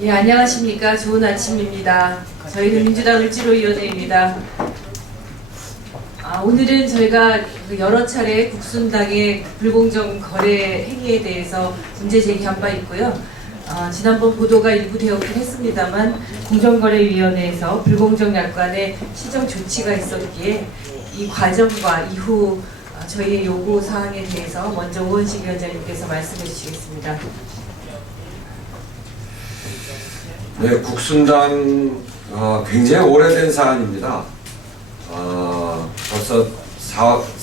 예, 안녕하십니까. 좋은 아침입니다. 저희는 민주당 을지로위원회입니다. 오늘은 저희가 여러 차례 국순당의 불공정 거래 행위에 대해서 문제 제기한 바 있고요. 지난번 보도가 일부 되었긴 했습니다만 공정거래위원회에서 불공정 약관의 시정 조치가 있었기에 이 과정과 이후 저희의 요구 사항에 대해서 먼저 우원식 위원장님께서 말씀해 주시겠습니다. 네, 국순당 굉장히 오래된 사안입니다. 벌써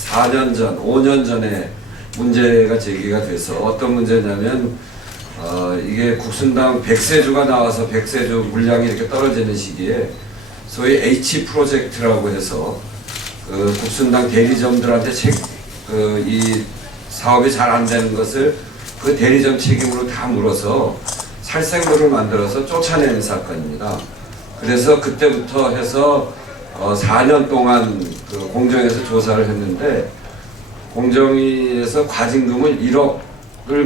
4년 전, 5년 전에 문제가 제기가 돼서 어떤 문제냐면 이게 국순당 백세주가 나와서 백세주 물량이 이렇게 떨어지는 시기에 소위 H 프로젝트라고 해서 국순당 대리점들한테 이 사업이 잘 안 되는 것을 그 대리점 책임으로 다 물어서 살생부를 만들어서 쫓아내는 사건입니다. 그래서 그때부터 해서 4년 동안 공정에서 조사를 했는데 공정위에서 과징금을 1억을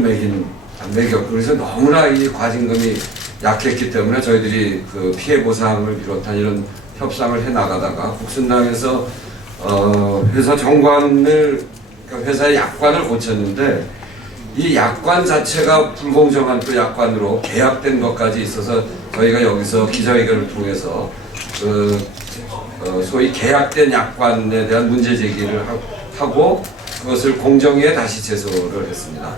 매겼고 그래서 너무나 이 과징금이 약했기 때문에 저희들이 피해 보상을 비롯한 이런 협상을 해 나가다가 국순당에서 회사 정관을 회사의 약관을 고쳤는데 이 약관 자체가 불공정한 또 약관으로 계약된 것까지 있어서 저희가 여기서 기자회견을 통해서 소위 계약된 약관에 대한 문제 제기를 하고 그것을 공정위에 다시 제소를 했습니다.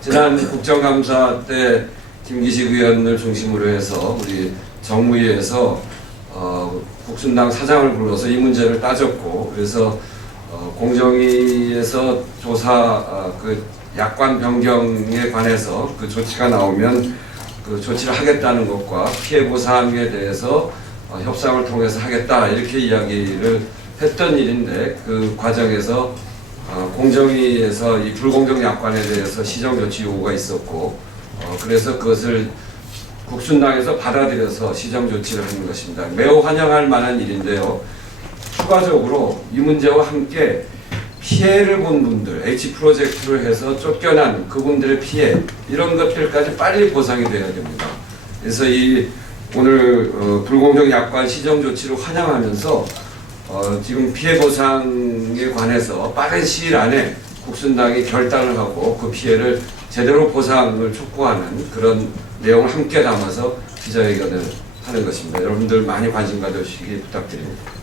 지난 국정감사 때 김기식 의원을 중심으로 해서 우리 정무위에서 국순당 사장을 불러서 이 문제를 따졌고 그래서 공정위에서 조사 약관 변경에 관해서 그 조치가 나오면 그 조치를 하겠다는 것과 피해 보상에 대해서 협상을 통해서 하겠다 이렇게 이야기를 했던 일인데 그 과정에서 공정위에서 이 불공정 약관에 대해서 시정 조치 요구가 있었고 그래서 그것을 국순당에서 받아들여서 시정 조치를 하는 것입니다. 매우 환영할 만한 일인데요. 추가적으로 이 문제와 함께 피해를 본 분들, H 프로젝트를 해서 쫓겨난 그분들의 피해 이런 것들까지 빨리 보상이 돼야 됩니다. 그래서 오늘 불공정 약관 시정 조치를 환영하면서 지금 피해 보상에 관해서 빠른 시일 안에 국순당이 결단을 하고 그 피해를 제대로 보상을 촉구하는 그런 내용을 함께 담아서 기자회견을 하는 것입니다. 여러분들 많이 관심 가져주시기 부탁드립니다.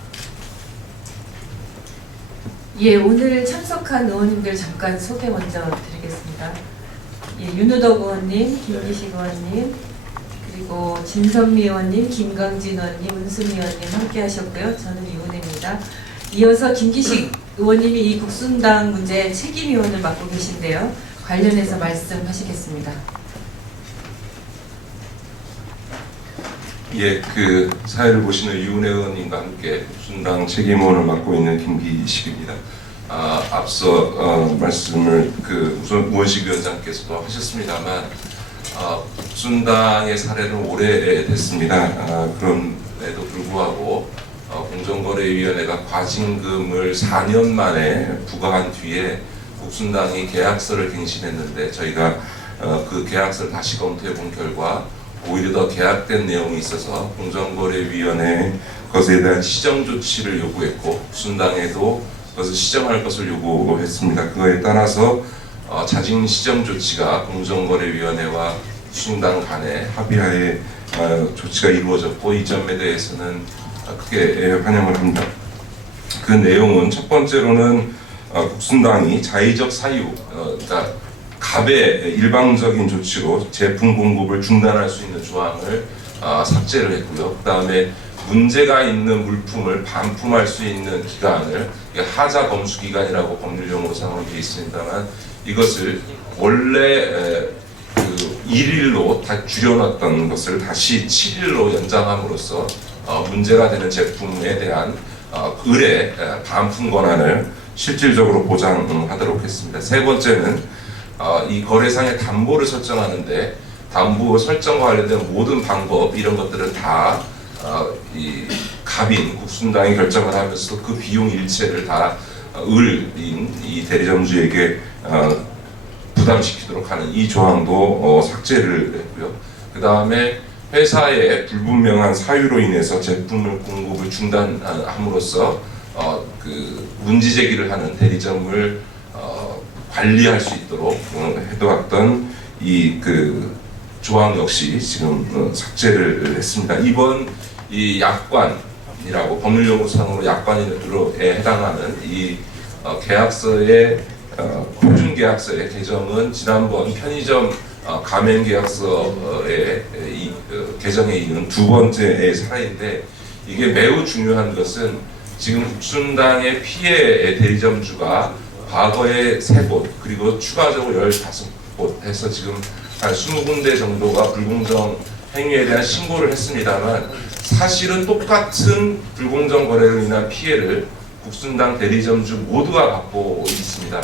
예, 오늘 참석한 의원님들 잠깐 소개 먼저 드리겠습니다. 예, 윤우덕 의원님, 김기식 의원님, 그리고 진선미 의원님, 김강진 의원님, 은순미 의원님 함께 하셨고요. 저는 이은혜입니다. 이어서 김기식 의원님이 이 국순당 문제 책임위원을 맡고 계신데요. 관련해서 말씀하시겠습니다. 예, 사회를 보시는 이은혜 의원님과 함께 국순당 책임위원을 맡고 있는 김기식입니다. 앞서 말씀을 우선 우원식 위원장께서도 하셨습니다만 국순당의 사례는 오래됐습니다. 그럼에도 불구하고 공정거래위원회가 과징금을 4년 만에 부과한 뒤에 국순당이 계약서를 갱신했는데 저희가 그 계약서를 다시 검토해 본 결과 오히려 더 계약된 내용이 있어서 공정거래위원회 것에 대한 시정 조치를 요구했고 국순당에도 그것을 시정할 것을 요구했습니다. 그거에 따라서 자진 시정 조치가 공정거래위원회와 국순당 간에 합의하에 조치가 이루어졌고 이 점에 대해서는 크게 환영을 합니다. 그 내용은 첫 번째로는 국순당이 자의적 사유, 그러니까 갑의 일방적인 조치로 제품 공급을 중단할 수 있는 조항을 삭제를 했고요. 그 다음에 문제가 있는 물품을 반품할 수 있는 기간을 하자 검수 기간이라고 법률용어로 사용이 되어 있습니다만 이것을 원래 1일로 다 줄여놨던 것을 다시 7일로 연장함으로써 문제가 되는 제품에 대한 의뢰 반품 권한을 실질적으로 보장하도록 했습니다. 세 번째는 이 거래상의 담보를 설정하는데 담보 설정과 관련된 모든 방법 이런 것들은 다 이 갑인 국순당이 결정을 하면서 그 비용 일체를 다 을인 이 대리점주에게 부담시키도록 하는 이 조항도 삭제를 했고요. 그 다음에 회사의 불분명한 사유로 인해서 제품을 공급을 중단함으로써 그 문제 제기를 하는 대리점을 관리할 수 있도록 해도왔던 이 그 조항 역시 지금 삭제를 했습니다. 이번 이 약관이라고 법률용어상으로 약관으로 해당하는 이 계약서의 표준 계약서의 개정은 지난번 편의점 가맹 계약서의 개정에 이은 두 번째의 사례인데, 이게 매우 중요한 것은 지금 국순당의 피해 대리점주가 과거에 3곳 그리고 추가적으로 15곳 해서 지금 한 20군데 정도가 불공정 행위에 대한 신고를 했습니다만, 사실은 똑같은 불공정 거래로 인한 피해를 국순당 대리점주 모두가 받고 있습니다.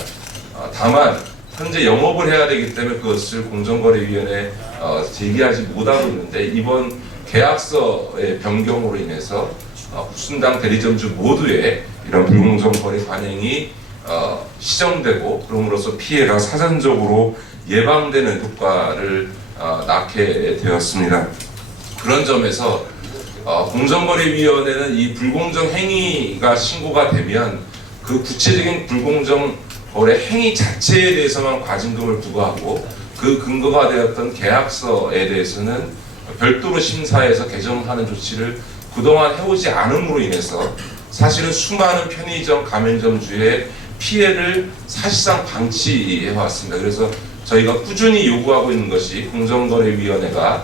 다만 현재 영업을 해야 되기 때문에 그것을 공정거래위원회에 제기하지 못하고 있는데, 이번 계약서의 변경으로 인해서 국순당 대리점주 모두의 이런 불공정 거래 관행이 시정되고, 그럼으로써 피해가 사전적으로 예방되는 효과를 낳게 되었습니다. 그런 점에서 공정거래위원회는 이 불공정 행위가 신고가 되면 그 구체적인 불공정 거래 행위 자체에 대해서만 과징금을 부과하고, 그 근거가 되었던 계약서에 대해서는 별도로 심사해서 개정하는 조치를 그동안 해오지 않음으로 인해서 사실은 수많은 편의점 가맹점주의 피해를 사실상 방치해왔습니다. 그래서 저희가 꾸준히 요구하고 있는 것이, 공정거래위원회가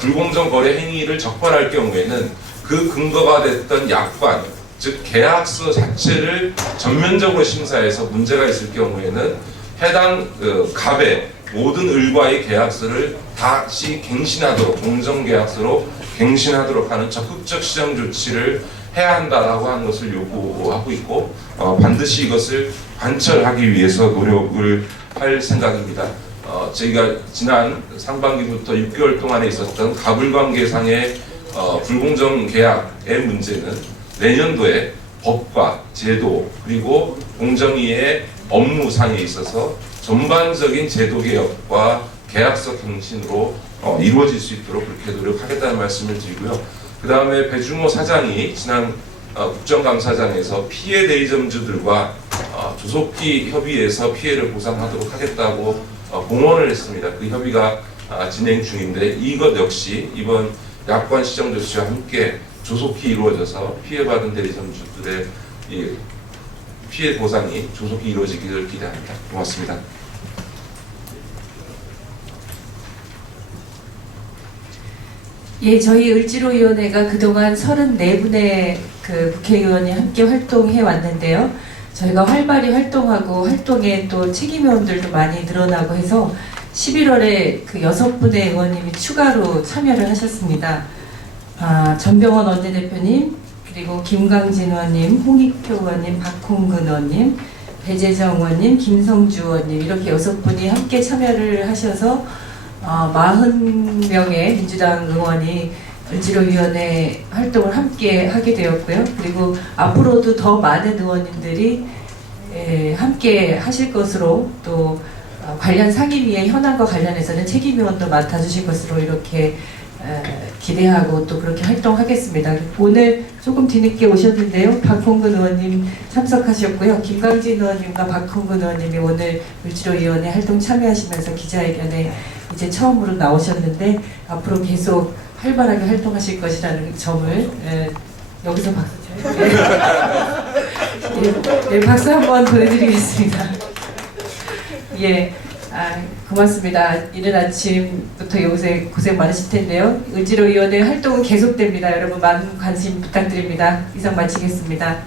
불공정 거래 행위를 적발할 경우에는 그 근거가 됐던 약관, 즉 계약서 자체를 전면적으로 심사해서 문제가 있을 경우에는 해당 갑의 모든 을과의 계약서를 다시 갱신하도록, 공정계약서로 갱신하도록 하는 적극적 시정 조치를 해야 한다라고 하는 것을 요구하고 있고, 반드시 이것을 관철하기 위해서 노력을 할 생각입니다. 저희가 지난 상반기부터 6개월 동안에 있었던 가불관계상의 불공정 계약의 문제는 내년도에 법과 제도 그리고 공정위의 업무상에 있어서 전반적인 제도 개혁과 계약서 갱신으로 이루어질 수 있도록 그렇게 노력하겠다는 말씀을 드리고요. 그 다음에 배중호 사장이 지난 국정감사장에서 피해 대리점주들과 조속히 협의해서 피해를 보상하도록 하겠다고 공언을 했습니다. 그 협의가 진행 중인데, 이것 역시 이번 약관 시정 조치와 함께 조속히 이루어져서 피해받은 대리점주들의 이 피해 보상이 조속히 이루어지기를 기대합니다. 고맙습니다. 예, 저희 을지로위원회가 그동안 34분의 그 국회의원이 함께 활동해 왔는데요. 저희가 활발히 활동하고 활동에 또 책임의원들도 많이 늘어나고 해서 11월에 그 6분의 의원님이 추가로 참여를 하셨습니다. 전병헌 원내대표님, 그리고 김광진 의원님, 홍익표 의원님, 박홍근 의원님, 배재정 의원님, 김성주 의원님, 이렇게 6분이 함께 참여를 하셔서 40명의 민주당 의원이 을지로위원회 활동을 함께 하게 되었고요. 그리고 앞으로도 더 많은 의원님들이 함께 하실 것으로, 또 관련 상임위의 현안과 관련해서는 책임위원도 맡아주실 것으로 이렇게 기대하고 또 그렇게 활동하겠습니다. 오늘 조금 뒤늦게 오셨는데요. 박홍근 의원님 참석하셨고요. 김광진 의원님과 박홍근 의원님이 오늘 을지로위원회 활동 참여하시면서 기자회견에 이제 처음으로 나오셨는데, 앞으로 계속 활발하게 활동하실 것이라는 점을 여기서 박수 네, 박수 한번 보내드리겠습니다. 예, 고맙습니다. 이른 아침부터 고생 많으실 텐데요. 을지로위원회 활동은 계속됩니다. 여러분 많은 관심 부탁드립니다. 이상 마치겠습니다.